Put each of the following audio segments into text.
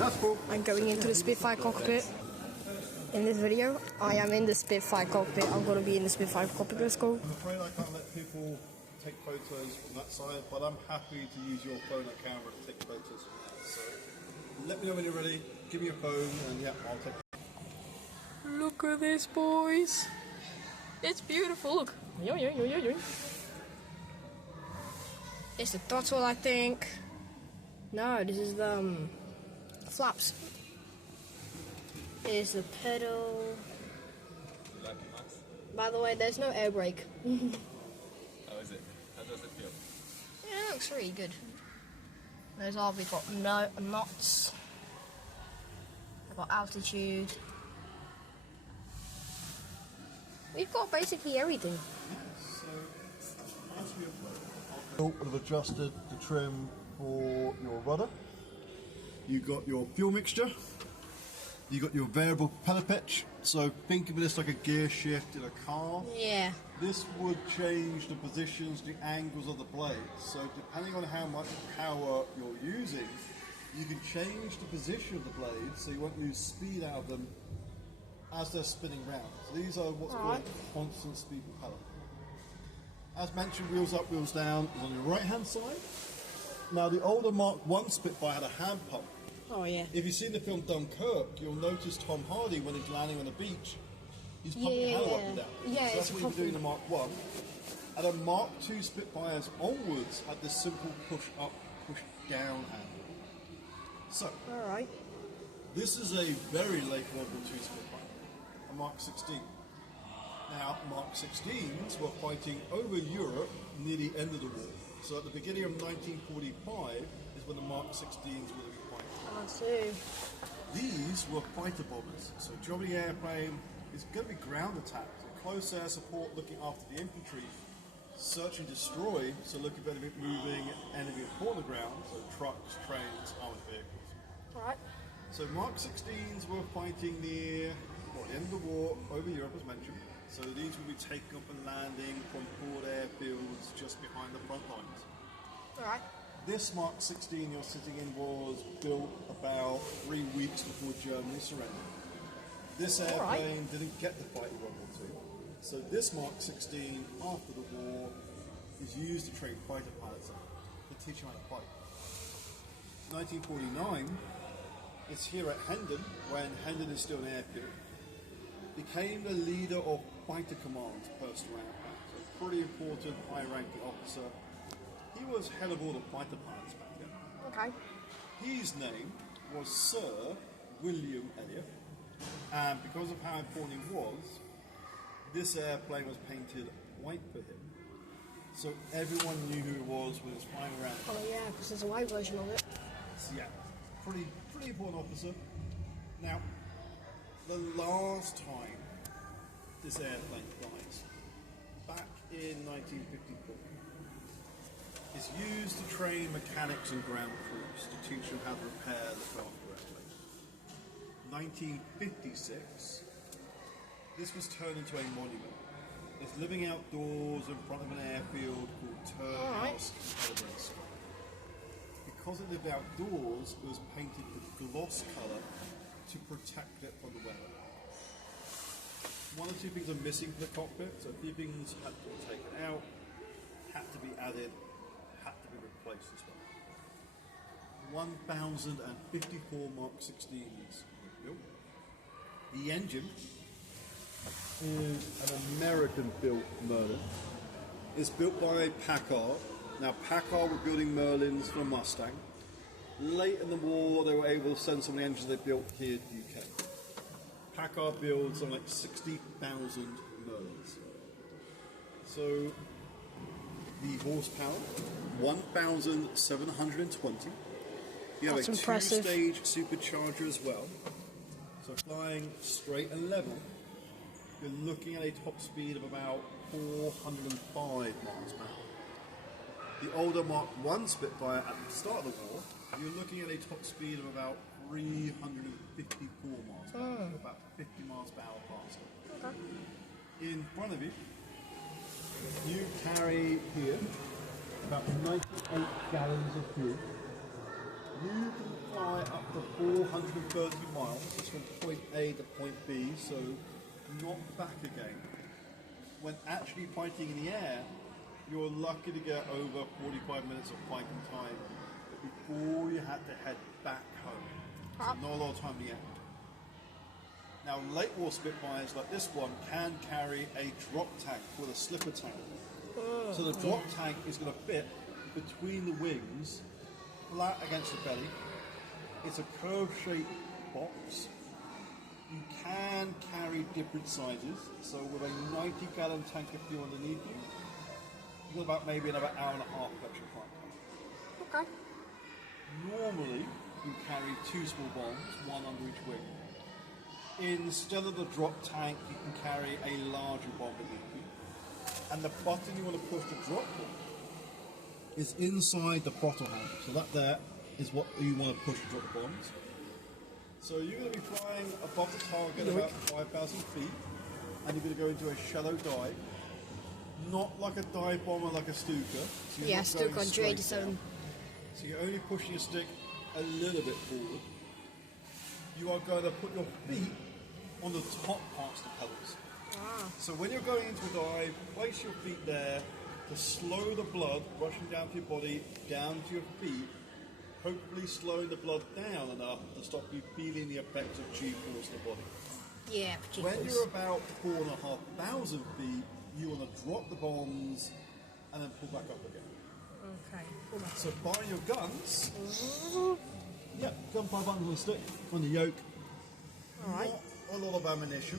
That's cool. I'm going into the Spitfire cockpit. In this video, I am in the Spitfire cockpit. I'm going to be in the Spitfire cockpit. Let's go. I'm afraid I can't let people take photos from that side, but I'm happy to use your phone and camera to take photos from that. So let me know when you're ready. Give me your phone, and yeah, I'll take. Look at this, boys. It's beautiful. Look. It's the throttle, I think. No, this is the flaps. It's the pedal. You like it, Max? By the way, there's no air brake. How is it? How does it feel? Yeah, it looks really good. There's all we've got no knots. We've got altitude. We've got basically everything. I've adjusted the trim for your rudder. You got your fuel mixture. You got your variable propeller pitch. So think of this like a gear shift in a car. Yeah. This would change the positions, the angles of the blades. So depending on how much power you're using, you can change the position of the blades so you won't lose speed out of them as they're spinning round. So these are what's called constant speed propeller. As mentioned, wheels up, wheels down is on your right hand side. Now the older Mark 1 Spitfire had a hand pump. Oh yeah. If you've seen the film Dunkirk, you'll notice Tom Hardy when he's landing on the beach, he's pumping hell up and down. Yeah, so that's what you do in the Mark 1. And the Mark 2 Spitfires onwards had this simple push up, push down handle. So, Alright. this is a very late World War II Spitfire, a Mark 16. Now, Mark 16s were fighting over Europe near the end of the war. So at the beginning of 1945 is when the Mark 16s were fighting. I see. These were fighter bombers. So job of the airplane is going to be ground attacks, close air support looking after the infantry, search and destroy, so looking for anything moving, enemy upon the ground, so trucks, trains, armored vehicles. Alright. So Mark 16s were fighting near the end of the war over Europe, as mentioned. So these will be taking up and landing from forward airfields just behind the front lines. Alright. This Mark 16 you're sitting in was built about 3 weeks before Germany surrendered. This airplane didn't get to fight in World War II. So this Mark 16, after the war, is used to train fighter pilots to teach them how to fight. 1949, it's here at Hendon, when Hendon is still an airfield. Became the leader of fighter commands posted around back. So pretty important, high-ranking officer. He was head of all the fighter pilots back then. Okay. His name was Sir William Elliot, and because of how important he was, this airplane was painted white for him. So everyone knew who he was when he was flying around. Oh yeah, because there's a white version of it. So yeah, pretty important officer. Now, the last time this airplane flies, back in 1954, is used to train mechanics and ground crews to teach them how to repair the craft correctly. 1956, this was turned into a monument. It's living outdoors in front of an airfield called Turnhouse in Edinburgh. Because it lived outdoors, it was painted with gloss colour to protect it from the weather. One or two things are missing from the cockpit, so a few things had to be taken out, had to be added, had to be replaced as well. 1,054 Mark 16s were built. The engine is an American-built Merlin. It's built by Packard. Now, Packard were building Merlins for a Mustang. Late in the war, they were able to send some of the engines they built here to the UK. Packard builds something like 60,000 Merlins. So, the horsepower, 1,720. You have That's a impressive. two-stage supercharger as well. So flying straight and level, you're looking at a top speed of about 405 miles per hour. The older Mark 1 Spitfire at the start of the war, you're looking at a top speed of about 354 miles per hour, so about 50 miles per hour faster. Okay. In front of you, you carry here about 98 gallons of fuel. You can fly up to 430 miles. It's from point A to point B, so not back again. When actually fighting in the air, you're lucky to get over 45 minutes of fighting time before you had to head back home. So not a lot of time in the air. Now, late war Spitfires like this one can carry a drop tank called a slipper tank. So the drop tank is going to fit between the wings, flat against the belly. It's a curve-shaped box. You can carry different sizes. So with a 90-gallon tank of fuel underneath you, you've got about maybe another hour and a half of extra flight time. Okay. Normally, you carry 2 small bombs, one under each wing. Instead of the drop tank, you can carry a larger bomb beneath you. And the button you want to push the drop bomb is inside the throttle handle. So that there is what you want to push to drop the bombs. So you're going to be flying above the target about 5,000 feet, and you're going to go into a shallow dive. Not like a dive bomber, like a Stuka. So Yeah, Stuka on straight J87. down. So you're only pushing your stick a little bit forward. You are going to put your feet on the top parts of the pedals. So when you're going into a dive, place your feet there to slow the blood rushing down to your body, down to your feet, hopefully slowing the blood down enough to stop you feeling the effects of G-force in the body. Yeah, When you're about 4,500 feet, you want to drop the bombs and then pull back up again. Okay. So fire your guns. Yeah, gunfire buttons on the stick, on the yoke. Alright. Not a lot of ammunition.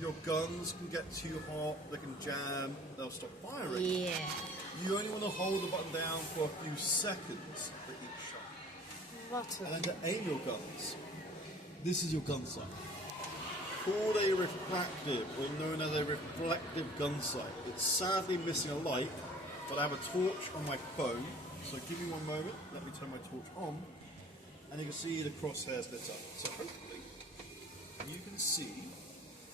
Your guns can get too hot, they can jam, they'll stop firing. Yeah. You only want to hold the button down for a few seconds for each shot. What And then to aim your guns, this is your gun sight. Called a refractive, or known as a reflective gun sight. It's sadly missing a light, but I have a torch on my phone, so give me one moment, let me turn my torch on, and you can see the crosshairs lit up. So hopefully, you can see,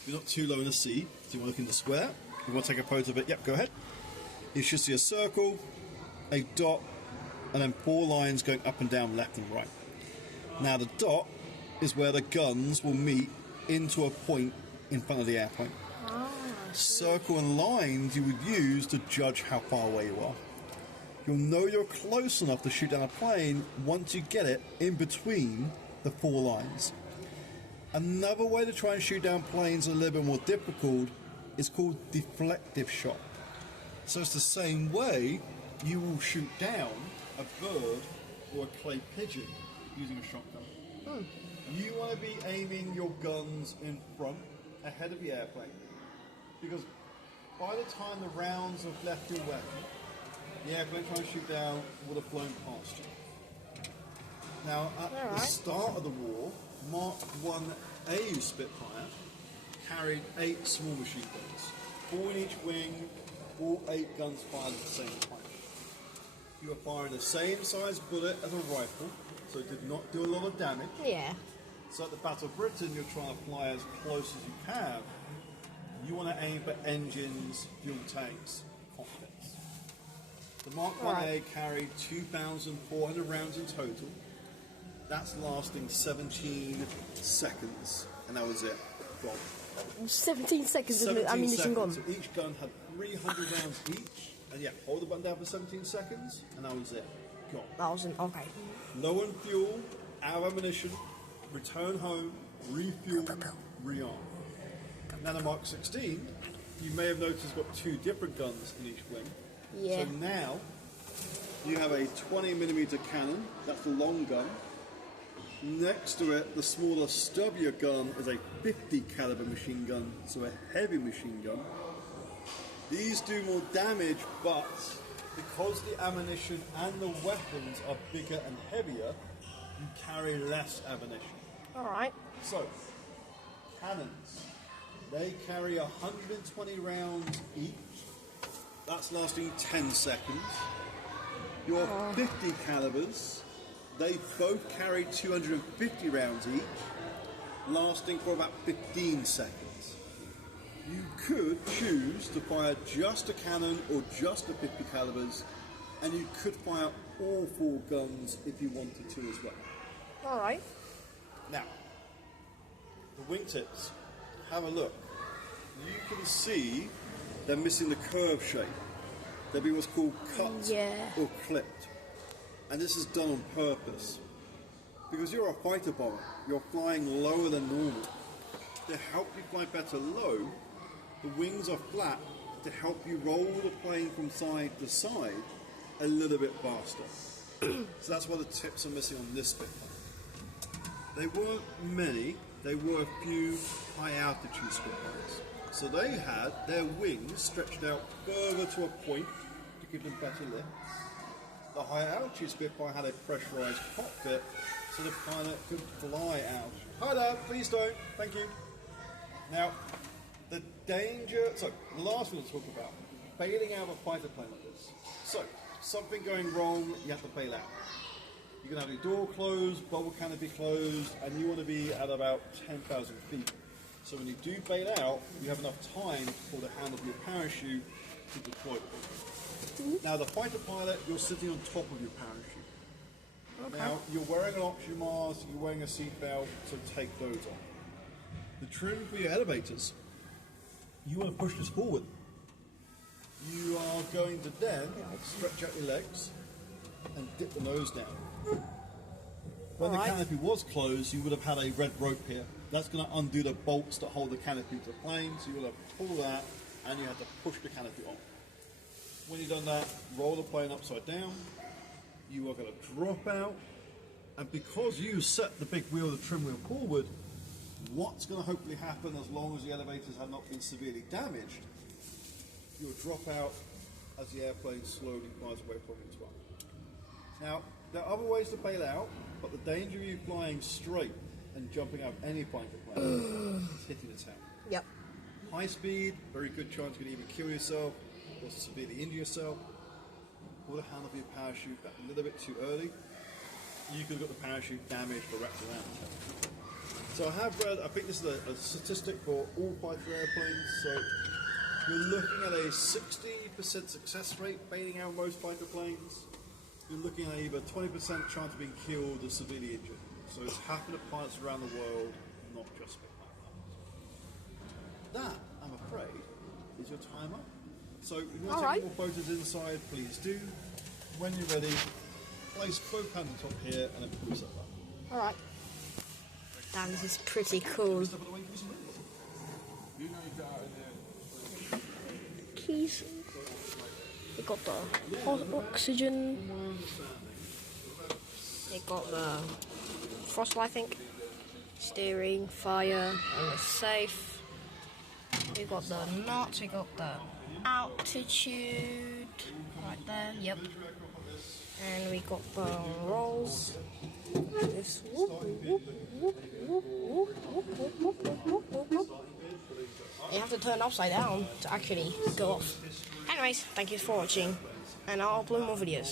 you're not too low in the sea, so you want to look in the square, you want to take a photo of it, yep, go ahead. You should see a circle, a dot, and then 4 lines going up and down, left and right. Now the dot is where the guns will meet into a point in front of the airplane. Circle and lines you would use to judge how far away you are. You'll know you're close enough to shoot down a plane once you get it in between the 4 lines. Another way to try and shoot down planes a little bit more difficult is called deflective shot. So it's the same way you will shoot down a bird or a clay pigeon using a shotgun. You want to be aiming your guns in front, ahead of the airplane, because by the time the rounds have left your weapon, the airplane trying to shoot down would have flown past you. Now, at the start of the war, Mark 1A Spitfire carried 8 small machine guns, 4 in each wing, all 8 guns fired at the same time. You were firing the same size bullet as a rifle, so it did not do a lot of damage. Yeah. So at the Battle of Britain, you're trying to fly as close as you can. You want to aim for engines, fuel tanks, cockpits. The Mark 1A carried 2,400 rounds in total. That's lasting 17 seconds, and that was it. Gone. 17 seconds of 17 ammunition gone. seconds. So each gun had 300 rounds each, and yeah, hold the button down for 17 seconds, and that was it. Gone. That wasn't okay. Low on fuel, out of ammunition, return home, refuel, rearm. Now the Mark 16, you may have noticed, got 2 different guns in each wing. Yeah. So now you have a 20mm cannon, that's the long gun. Next to it, the smaller, stubbier gun is a 50 caliber machine gun, so a heavy machine gun. These do more damage, but because the ammunition and the weapons are bigger and heavier, you carry less ammunition. Alright. So, cannons. They carry 120 rounds each. That's lasting 10 seconds. Your 50 calibers, they both carry 250 rounds each, lasting for about 15 seconds. You could choose to fire just a cannon or just the 50 calibers, and you could fire all 4 guns if you wanted to as well. Alright. Now, the wingtips, have a look. You can see they're missing the curve shape. They'll be what's called cut or clipped. And this is done on purpose. Because you're a fighter bomber, you're flying lower than normal. To help you fly better low, the wings are flat to help you roll the plane from side to side a little bit faster. So that's why the tips are missing on this bit. They weren't many, they were a few high altitude Spitfires. So they had their wings stretched out further to a point to give them better lift. The high altitude Spitfire had a pressurized cockpit so the pilot could fly out. Hi there, please don't, thank you. Now, the danger, so the last one to talk about, bailing out of a fighter plane like this. So, something going wrong, you have to bail out. You're going to have your door closed, bubble canopy closed, and you want to be at about 10,000 feet. So when you do bail out, you have enough time for the hand of your parachute to deploy. Now the fighter pilot, you're sitting on top of your parachute. Okay. Now you're wearing an oxygen mask, you're wearing a seatbelt, so take those off. The trim for your elevators, you want to push this forward. You are going to then stretch out your legs and dip the nose down. When the canopy was closed, you would have had a red rope here. That's going to undo the bolts that hold the canopy to the plane, so you will have to pull that and you have to push the canopy off. When you've done that, roll the plane upside down. You are going to drop out, and because you set the big wheel, the trim wheel forward, what's going to hopefully happen as long as the elevators have not been severely damaged, you'll drop out as the airplane slowly flies away from you as well. Now, there are other ways to bail out, but the danger of you flying straight and jumping out of any fighter plane is hitting the town. Yep. High speed, very good chance you can either kill yourself or severely injure yourself. Pull the hand of your parachute back a little bit too early. You could have got the parachute damaged or wrapped around the town. So I have read, I think this is a statistic for all fighter airplanes, so you're looking at a 60% success rate bailing out most fighter planes. You're looking at either 20% chance of being killed or severely injured. So it's happened to pilots around the world, not just Spitfire pilots. That, I'm afraid, is your time up. So if you want to take more photos inside, please do. When you're ready, place both hands on top here and then pull yourself up. Alright. Damn, this is pretty cool. Keys. They got the hot oxygen. They got the throttle, I think. Steering, fire, and the safe. We got the knots, we got the altitude right there, yep. And we got the rolls. This you have to turn upside down to actually go off. Anyways, thank you for watching, and I'll upload more videos.